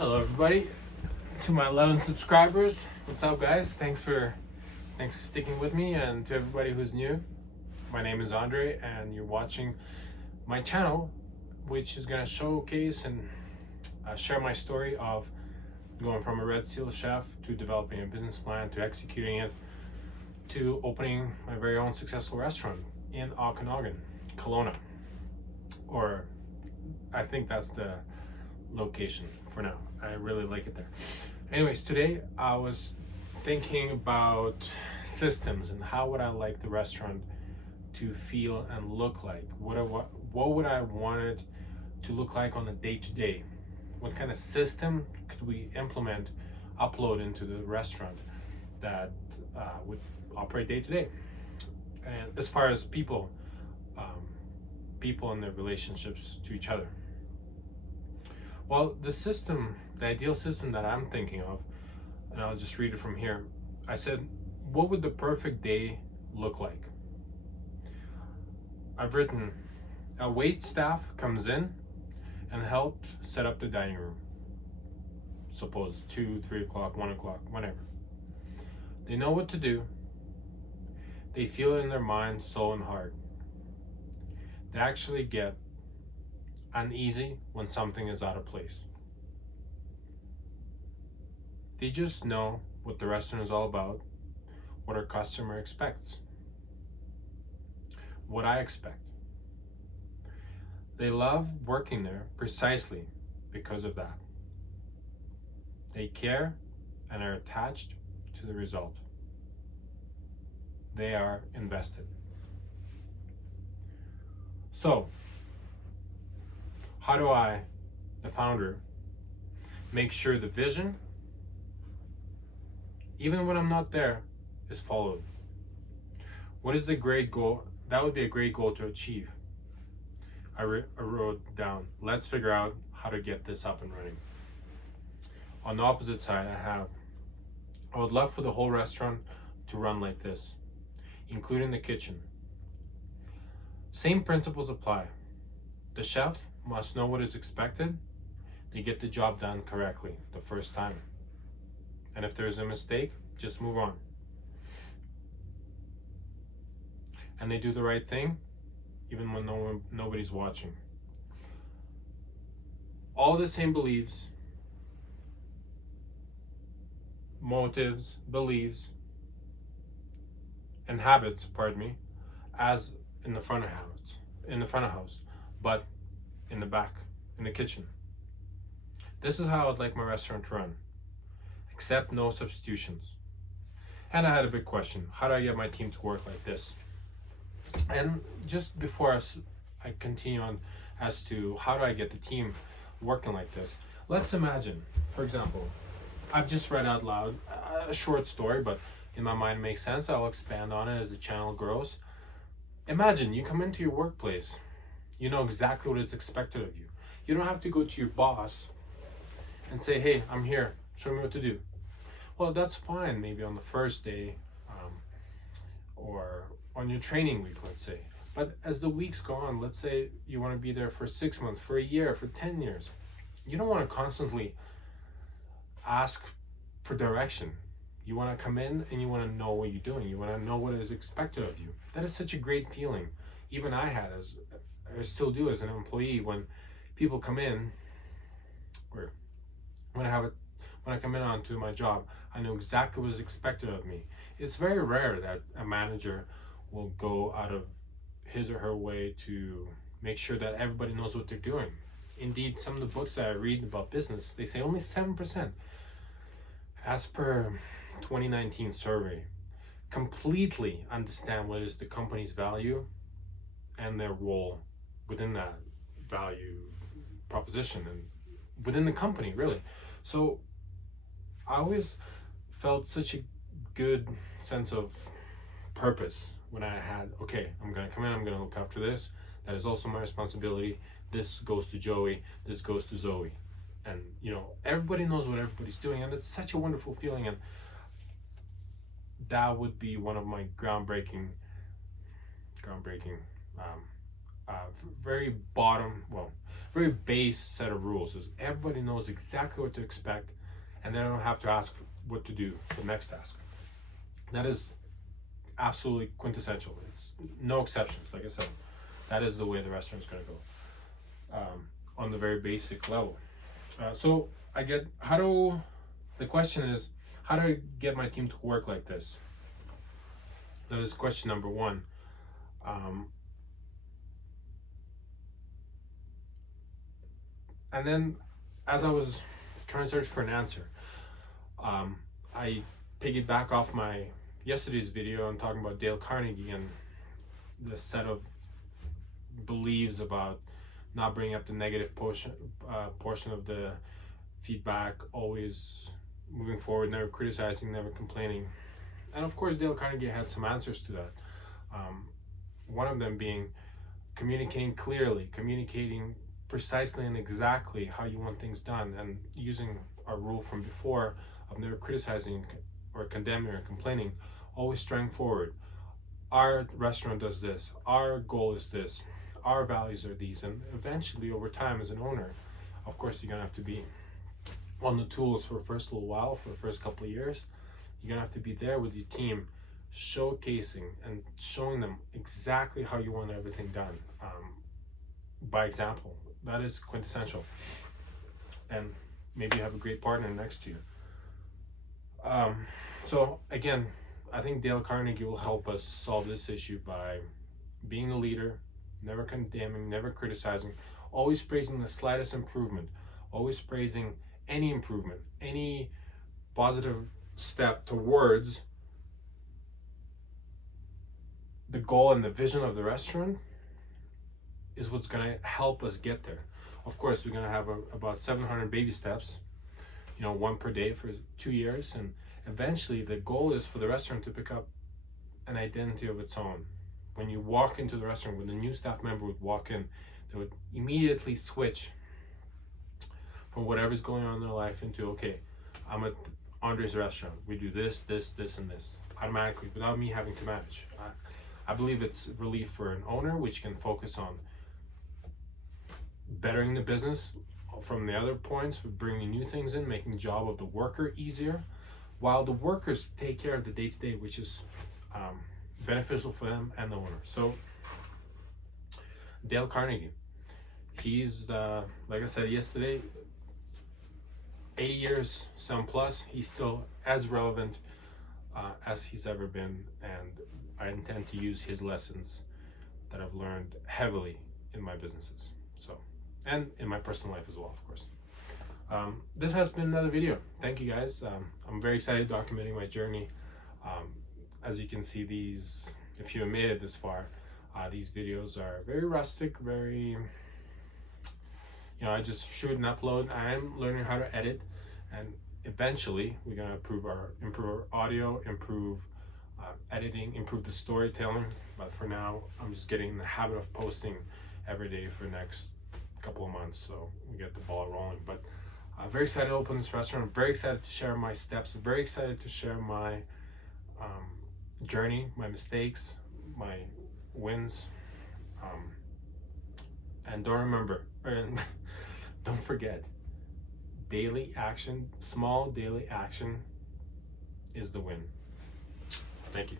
Hello everybody, to my 11 subscribers, what's up guys? Thanks for sticking with me, and to everybody who's new, my name is Andre and you're watching my channel, which is going to showcase and share my story of going from a Red Seal chef to developing a business plan to executing it to opening my very own successful restaurant in Okanagan, Kelowna, or I think that's the location for now. I really like it there. Anyways, today I was thinking about systems and how would I like the restaurant to feel and look like. What would I want it to look like on a day-to-day? What kind of system could we implement, upload into the restaurant that would operate day-to-day? And as far as people and their relationships to each other. Well, the ideal system that I'm thinking of, and I'll just read it from here. I said, what would the perfect day look like? I've written, a wait staff comes in and helps set up the dining room. Suppose 2, 3 o'clock, 1 o'clock, whenever. They know what to do. They feel it in their mind, soul, and heart. They actually get uneasy when something is out of place. They just know what the restaurant is all about, what our customer expects, what I expect. They love working there precisely because of that. They care and are attached to the result. They are invested. So, how do I, the founder, make sure the vision, even when I'm not there, is followed? What is the great goal? That would be a great goal to achieve. I wrote down, let's figure out how to get this up and running. On the opposite side, I would love for the whole restaurant to run like this, including the kitchen. Same principles apply. The chef must know what is expected. They get the job done correctly the first time. And if there's a mistake, just move on. And they do the right thing, even when nobody's watching. All the same beliefs, motives, beliefs, and habits, as in the front of house, but in the back, in the kitchen. This is how I'd like my restaurant to run, except no substitutions. And I had a big question: how do I get my team to work like this? And just before I continue on as to how do I get the team working like this, let's imagine, for example, I've just read out loud a short story, but in my mind it makes sense. I'll expand on it as the channel grows. Imagine you come into your workplace. You know exactly what is expected of you. You don't have to go to your boss and say, hey, I'm here, show me what to do. Well, that's fine maybe on the first day or on your training week, let's say. But as the weeks go on, let's say you want to be there for 6 months, for a year, for 10 years. You don't want to constantly ask for direction. You want to come in and you want to know what you're doing. You want to know what is expected of you. That is such a great feeling. Even I still do as an employee, when people come in, or when I come in onto my job, I know exactly what is expected of me. It's very rare that a manager will go out of his or her way to make sure that everybody knows what they're doing. Indeed, some of the books that I read about business, they say only 7%, as per 2019 survey, completely understand what is the company's value and their role within that value proposition and within the company, really. So I always felt such a good sense of purpose when I had, okay, I'm gonna come in, I'm gonna look after this. That is also my responsibility. This goes to Joey, this goes to Zoe. And everybody knows what everybody's doing, and it's such a wonderful feeling. And that would be one of my groundbreaking very bottom, well, very base set of rules. Is everybody knows exactly what to expect, and they don't have to ask what to do for the next task. That is absolutely quintessential. It's no exceptions. Like I said, that is the way the restaurant's going to go, on the very basic level. So the question is, how do I get my team to work like this? That is question number one. And then, as I was trying to search for an answer, I piggyback off my yesterday's video on talking about Dale Carnegie and the set of beliefs about not bringing up the negative portion of the feedback, always moving forward, never criticizing, never complaining. And of course, Dale Carnegie had some answers to that. One of them being communicating clearly, communicating precisely and exactly how you want things done, and using our rule from before of never criticizing or condemning or complaining, always straying forward. Our restaurant does this, our goal is this, our values are these, and eventually over time as an owner, of course, you're gonna have to be on the tools for the first little while, for the first couple of years. You're gonna have to be there with your team, showcasing and showing them exactly how you want everything done, by example. That is quintessential. And maybe you have a great partner next to you. So again, I think Dale Carnegie will help us solve this issue by being a leader, never condemning, never criticizing, always praising the slightest improvement, always praising any improvement, any positive step towards the goal and the vision of the restaurant is what's going to help us get there. Of course, we're going to have about 700 baby steps, one per day for 2 years, and eventually the goal is for the restaurant to pick up an identity of its own. When you walk into the restaurant, when a new staff member would walk in, they would immediately switch from whatever's going on in their life into, okay, I'm at Andre's restaurant. We do this, this, this, and this automatically without me having to manage. I believe it's relief for an owner, which can focus on bettering the business from the other points, for bringing new things in, making the job of the worker easier, while the workers take care of the day-to-day, which is beneficial for them and the owner. So Dale Carnegie, he's like I said yesterday, 80 years, some plus, he's still as relevant as he's ever been, and I intend to use his lessons that I've learned heavily in my businesses, and in my personal life as well, of course. This has been another video. Thank you guys. I'm very excited documenting my journey. As you can see, if you have made it this far, these videos are very rustic, very, I just shoot and upload. I am learning how to edit, and eventually we're gonna improve our audio, improve editing, improve the storytelling. But for now, I'm just getting in the habit of posting every day for the next couple of months, so we get the ball rolling. But I'm very excited to open this restaurant. I'm very excited to share my steps. I'm very excited to share my journey, my mistakes, my wins. And don't forget, daily action, small daily action is the win. Thank you.